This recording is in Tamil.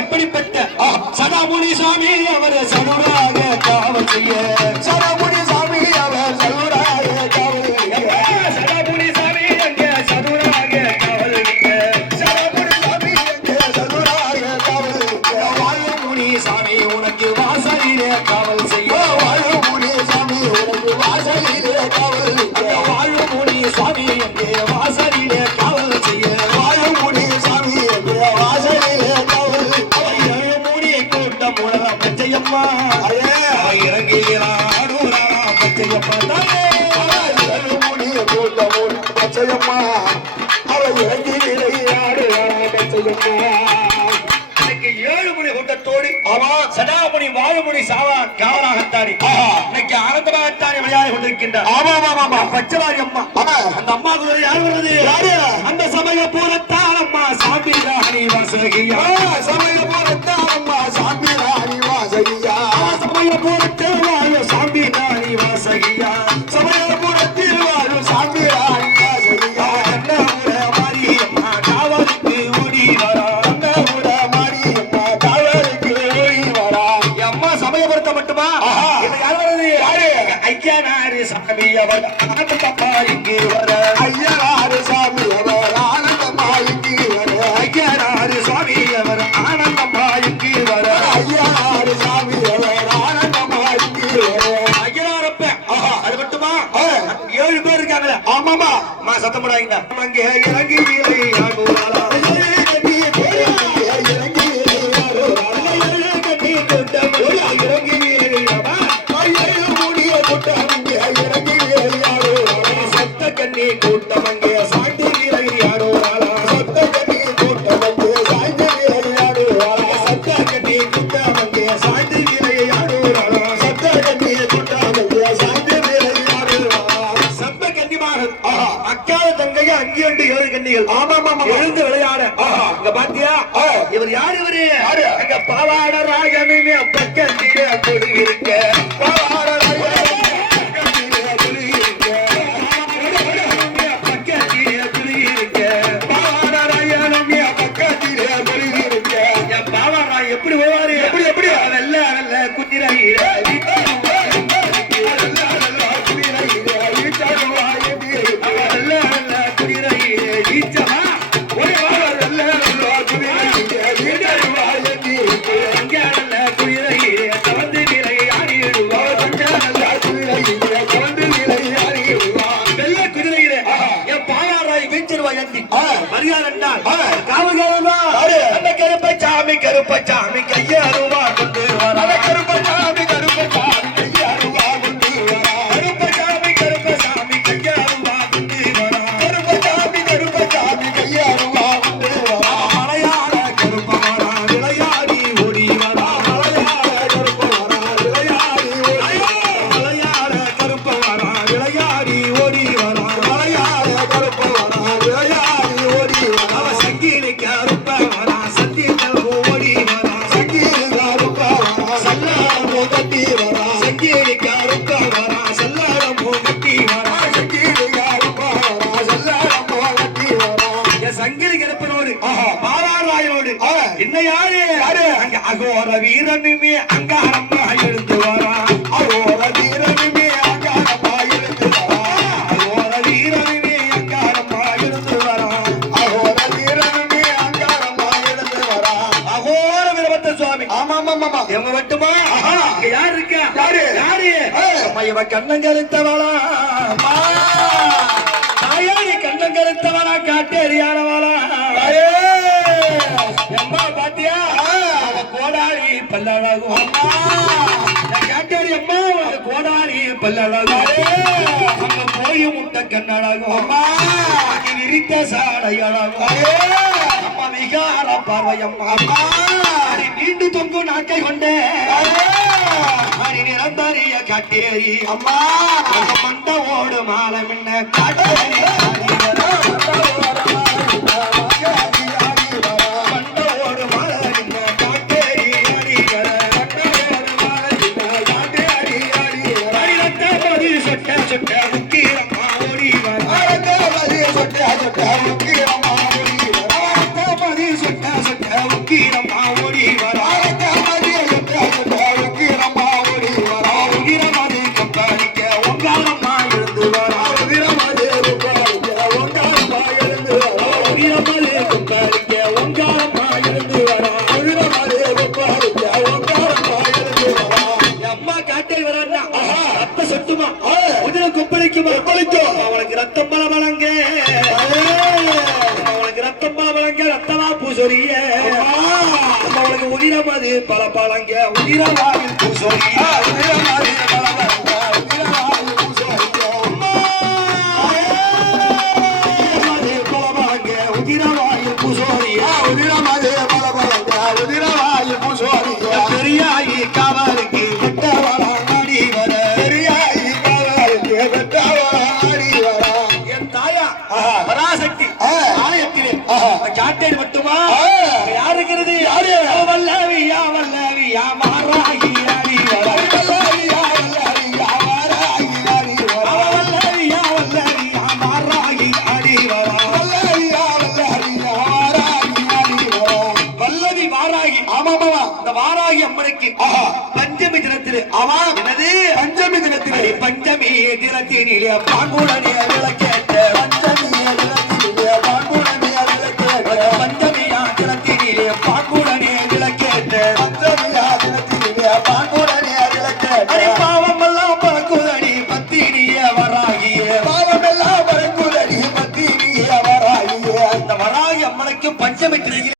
இப்படிப்பட்ட சடாமுனி சாமி அவர் சதுராக காவல் செய்ய சடாமுனி சாமி அவர் சதுராக காவல் சடாமுனி சாமி அங்கே சதுராக காவல் சடாமுனி சாமி அங்கே சதுராக காவல் வாயுமுனி சாமி உனக்கு வாசலிலே காவல் செய்ய வாயுமுனி சாமி உனக்கு வாசலிலே காவல் வாயுமுனி சாமி அங்கே வாசலிலே காவல் செய்ய வாயுமுனி சாமி அங்கே வாசலிலே காவல் மூடி கூட்டம் உலக பச்சையம்மா இறங்கிறாடூரா பச்சையம்மா மூடி கூட்டம் பச்சையம்மா அவ இறங்கிறாடுறா பச்சையம்மா கூட்டத்தோடு சடாமுனி வாழுமுனி சாவா காவலாகத்தானே இன்னைக்கு ஆனந்தமாகத்தானே விளையாடி கொண்டிருக்கின்றார் பச்சவாரி அம்மா அந்த அம்மாவுக்கு யார் வருது அந்த சமய பூரத்தான் அம்மா சாமி ராணி வாசகியா சமய பூரத்தான் அம்மா சாமி ராணி வாசகியா சமய பூரத்தில் வாழும் சாமி ராணி வாசகியா சமய பூரத்தில் வாழும் சாமி ராணி வாசகியா மாரியம்மா காவலுக்கு ஓடி வரா மட்டுமா யார் வருது ஐயனாரு சாமி அவர் ஆனந்தம்மா இங்கு வர ஐயனாரு சாமி அவர் ஆனந்தம்மா இங்கு வர ஐயனாரு சாமி அவர் ஆனந்தம்மா இங்கு வர ஐயனாரு சாமி அவர் ஆனந்தம்மா இங்கு வர ஐயனாரப்ப அது மட்டுமா 7 பேர் இருக்காங்களே ஆமாமா சத்தம் போடாங்க அங்கே இறங்கி வீரை ஆடுவாரா கூட்டமங்கே சாண்டி வீரையாடோ சத்த கண்ணி கூட்டமங்கே சாண்டி வீரையாடோ சத்த கண்ணி கூட்டமங்கே சாண்டி வீரையாடோ சத்த கண்ணி கூட்டமங்கே சாண்டி வீரையாடோ சத்த கன்னிமார்கள் அக்கால தங்கைய அங்கியண்டு 7 கன்னிகள் ஆமாமா எழுந்து விளையாட இங்க பாத்தியா இவர் யார் இவரு அங்க பாவாட ராகனுமே பக்கத்திலே கொடி இருக்க பாவாட எப்படி போவாரு எப்படி எப்படி நல்ல நல்ல குதிரை குதிரை வீரனுமே அங்காரமா எழுந்து வரான் அகோர வீரனுமே அங்காரமா எழுந்து வரான் அகோர வீரனுமே அங்காரமா எழுந்து வரான் அகோர வீரனுமே அங்காரமா எழுந்து வரான் அகோர வீரபத்ர சுவாமி ஆமா ஆமா ஆமா எம்ம வெட்டுமா இங்க யார் இருக்கா யாரு? யாரு அம்மா இவ கண்ணங்கருத்தவளா தாயாரி கண்ணங்கருத்தவளா காட்டேரியானவளா அம்மா பாத்தியா அவ கோடாரி பல்லழகும் காட்டேரி அம்மா அவ கோடாரி பல்லழகும் அங்க போய் முட்டை கண்ணழகும் அம்மா நீ விரித்த சாடை அழகும் அம்மா விகார பார்வை அம்மா அம்மா அடி நீண்டு தொங்கு நாட்டை கொண்டே அடி நிரந்தரிய காட்டேரி அம்மா மண்ட ஓடு மாலை முன்ன காட்டேரி மண்ட ஓடு மாலை முன்ன காட்டேரி அடி வர அடி சொட்ட சொட்ட முக்கீரம்மா ஓடி வர அரங்கமதி சொட்ட சொட்ட முக்கீரம்மா ஓடி வர மதி சொட்ட சொட்ட முக்கீரம்மா ஓடி வர அரங்கமதி சொட்ட சொட்ட முக்கீரம்மா ஓடி வர உகிரமதி கப்பாளிக்க ஒங்காரம்மா எழுந்து வர உதிரமதி குப்பாளிக்க ஒங்காரம்மா எழுந்து வர உகிரமதி கப்பாளிக்க ஒங்காரம்மா எழுந்து வர உதிரமதி குப்பாளிக்க ஒங்காரம்மா எழுந்து வர அம்மா காட்டை வரா ரத்த சொட்டுமா உதிர கொப்பளிக்குமா கொப்பளிக்கும். அவனுக்கு ரத்தம் பல வழங்க அவனுக்கு ரத்தம் பல வழங்க ரத்தமா பூசொரிய அவனுக்கு உதிரமது பல பழங்க உதிரவாயில் பூசொரிய உதிரமதி பலவரங்க உதிரமதி பூசோரிக்க உதிரமது பல பழங்க உதிரவாயில் பூசொரிய உதிரமதி பலவரங்க உதிரவாயு பூசோரிக்க பெரியாயி காவலுக்கு கட்டவளா நாடி வர பெரியாயி காவலுக்கு வெட்டவாடி வர என் தாயா பராசக்தி ஆலயத்திலே காட்டேன் மட்டுமா யார் இருக்கிறது யாரு? வல்லவியா வல்லவியா மாறாகி ஆடி வர வல்லவியா வல்லவியா வாராகி ஆடி வர வல்லவியா வல்லவியா மாறாகி ஆடி வர வல்லவியா வல்லவியா வாராகி ஆடி வர வல்லவி வாராகி ஆமாமாமா இந்த வாராகி அம்மனுக்கு பஞ்சமி தினத்திலே ஆமா எனது பஞ்சமி தினத்திலே பஞ்சமி தினத்தினிலே பாங்குடனே விளக்கேற்ற பஞ்சமி தினத்திலே